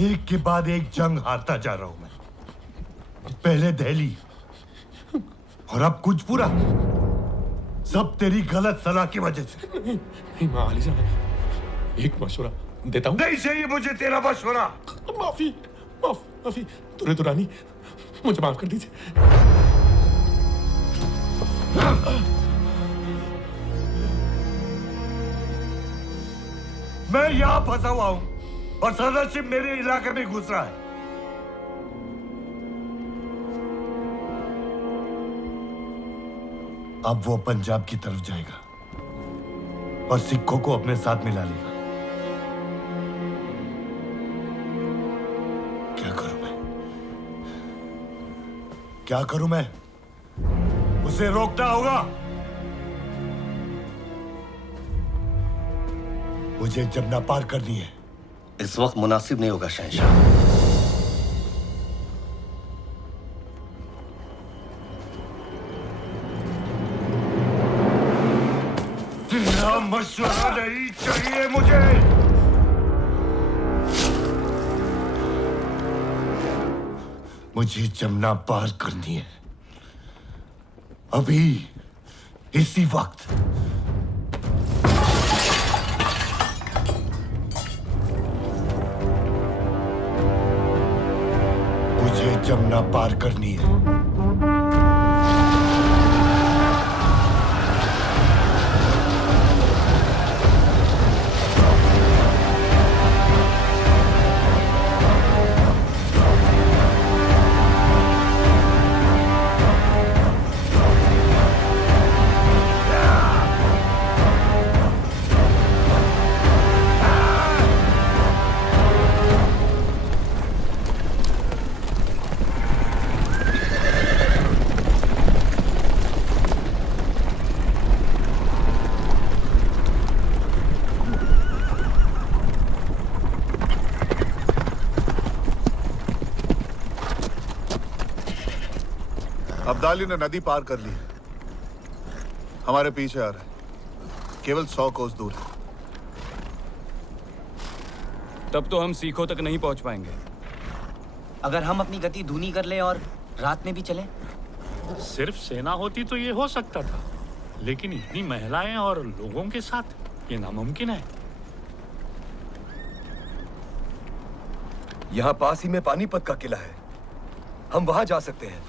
एक के बाद एक जंग हारता जा रहा हूं मैं। पहले दिल्ली और अब कुजपुरा, सब तेरी गलत सलाह की वजह से। माली साहब, एक मशवरा देता हूँ। नहीं चाहिए मुझे तेरा मशवरा। माफी माफी तूने तो रानी, मुझे माफ कर दीजिए। मैं यहां फंसा हुआ हूं और सदरशिप मेरे इलाके में घुस रहा है। अब वो पंजाब की तरफ जाएगा और सिखों को अपने साथ मिला लेगा। क्या करूं मैं? उसे रोकना होगा। मुझे जमुना पार करनी है। इस वक्त मुनासिब नहीं होगा शहंशाह। तेरा मशवरा नहीं चाहिए मुझे। मुझे जमुना पार करनी है, अभी, इसी वक्त। मुझे जमुना पार करनी है। अब्दाली ने नदी पार कर ली, हमारे पीछे आ रहा है, केवल 100 कोस दूर है। तब तो हम सीखों तक नहीं पहुंच पाएंगे। अगर हम अपनी गति धीमी कर ले और रात में भी चले? सिर्फ सेना होती तो ये हो सकता था, लेकिन इतनी महिलाएं और लोगों के साथ ये नामुमकिन है। यहाँ पास ही में पानीपत का किला है, हम वहां जा सकते हैं।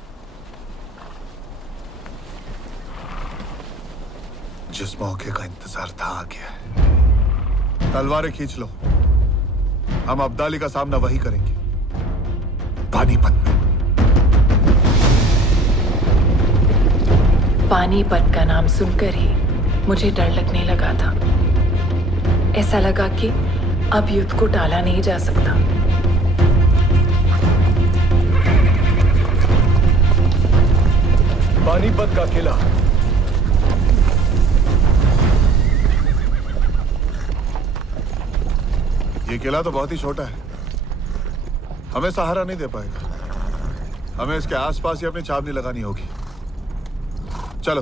जिस मौके का इंतजार था आ गया है। तलवारें खींच लो, हम अब्दाली का सामना वही करेंगे, पानीपत में। पानीपत का नाम सुनकर ही मुझे डर लगने लगा था। ऐसा लगा कि अब युद्ध को टाला नहीं जा सकता। पानीपत का किला। ये किला तो बहुत ही छोटा है, हमें सहारा नहीं दे पाएगा। हमें इसके आसपास ही अपनी छावनी लगानी होगी। चलो।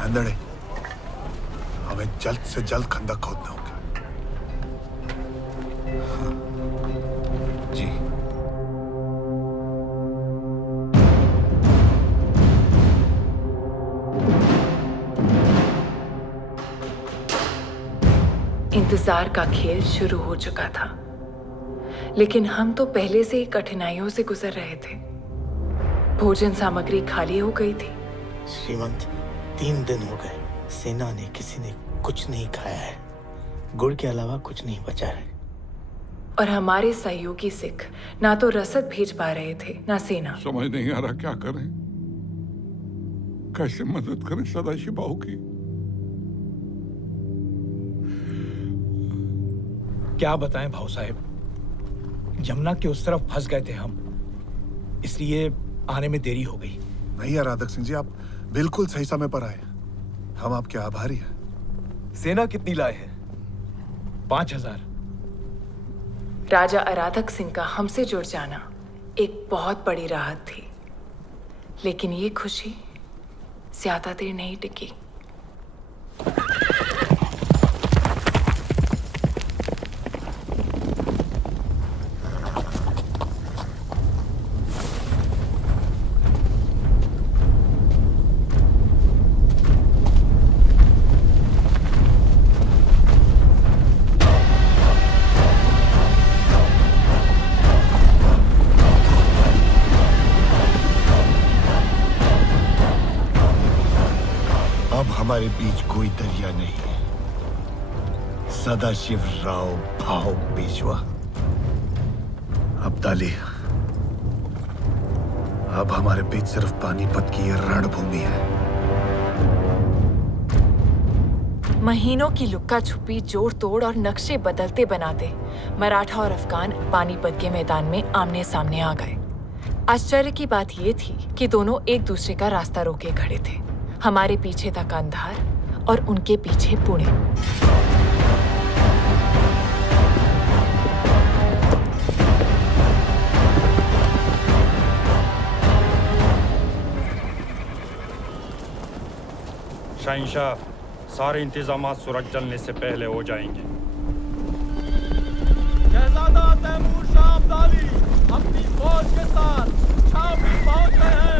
अंदड़े, हमें जल्द से जल्द खंदक खोदना होगा। जी। इंतजार का खेल शुरू हो चुका था, लेकिन हम तो पहले से ही कठिनाइयों से गुजर रहे थे। भोजन सामग्री खाली हो गई थी। श्रीमंत, 3 दिन हो गए, सेना ने किसी ने कुछ नहीं खाया है। गुड़ के अलावा कुछ नहीं बचा है। और हमारे सहयोगी सिख ना तो रसद भेज पा रहे थे, ना सेना। समझ नहीं आ रहा क्या करें, कैसे मदद करें सदाशिव बाहू की। क्या बताएं भाऊ साहब, यमुना के उस तरफ फंस गए थे हम, इसलिए आने में देरी हो गई। नहीं यार राधक सिंह जी, आप बिल्कुल सही समय पर आए। हम आपके आभारी हैं। सेना कितनी लाए हैं? 5,000। राजा आराधक सिंह का हमसे जुड़ जाना एक बहुत बड़ी राहत थी, लेकिन ये खुशी ज्यादा देर नहीं टिकी। अब हमारे बीच कोई दरिया नहीं है। सदाशिव राव भाव पेशवा। अब्दाली, अब हमारे बीच सिर्फ पानीपत की ये रणभूमि है। महीनों की लुक्का छुपी, जोड़ तोड़ और नक्शे बदलते बनाते मराठा और अफगान पानीपत के मैदान में आमने सामने आ गए। आश्चर्य की बात यह थी कि दोनों एक दूसरे का रास्ता रोके खड़े थे। हमारे पीछे था कांधार और उनके पीछे पुणे। शहंशाह, सारे इंतजामात सूरज जलने से पहले हो जाएंगे। शहजादा तैमूर शाह अब्दाली अपनी फौज के साथ छावनी पहुंच गए हैं।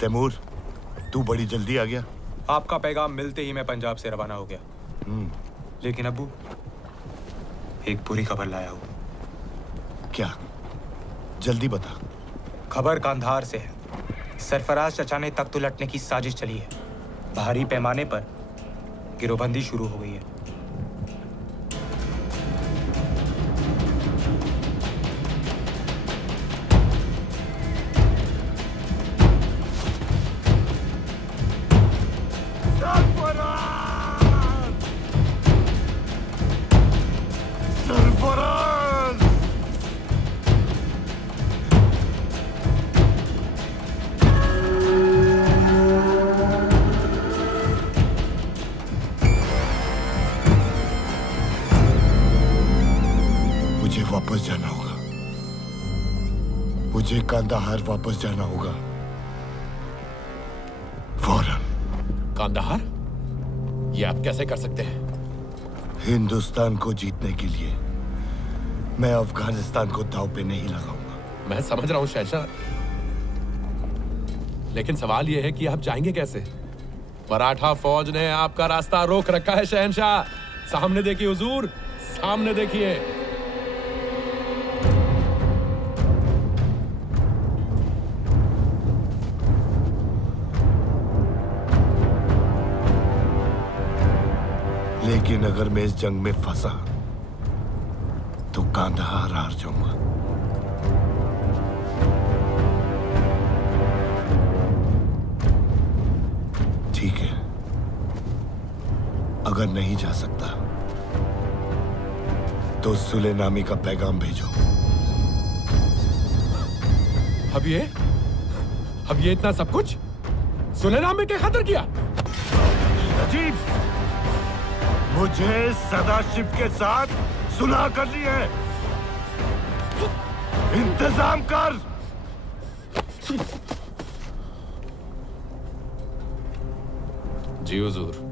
तैमूर, तू बड़ी जल्दी आ गया। आपका पैगाम मिलते ही मैं पंजाब से रवाना हो गया। लेकिन अब्बू, एक बुरी खबर लाया हूं। क्या? जल्दी बता। खबर कांधार से है। सरफराज चचा ने तख्त उलटने की साजिश चली है। भारी पैमाने पर गिरोहबंदी शुरू हो गई है। मुझे वापस जाना होगा। मुझे कांदाहार वापस जाना होगा फौरन। कांदाहार? ये आप कैसे कर सकते हैं? हिंदुस्तान को जीतने के लिए मैं अफगानिस्तान को दांव पे नहीं लगाऊंगा। मैं समझ रहा हूं शहंशाह, लेकिन सवाल यह है कि आप जाएंगे कैसे? मराठा फौज ने आपका रास्ता रोक रखा है शहंशाह। सामने देखिए हुजूर, सामने देखिए। लेकिन अगर मैं इस जंग में फंसा तो कांधार हार जाऊंगा। ठीक है, अगर नहीं जा सकता तो सुलेनामी का पैगाम भेजो। अब ये इतना सब कुछ सुलेनामी के खातिर किया? अजीब, मुझे सदाशिव के साथ सुलह करनी है। इंतजाम कर। जी हुजूर।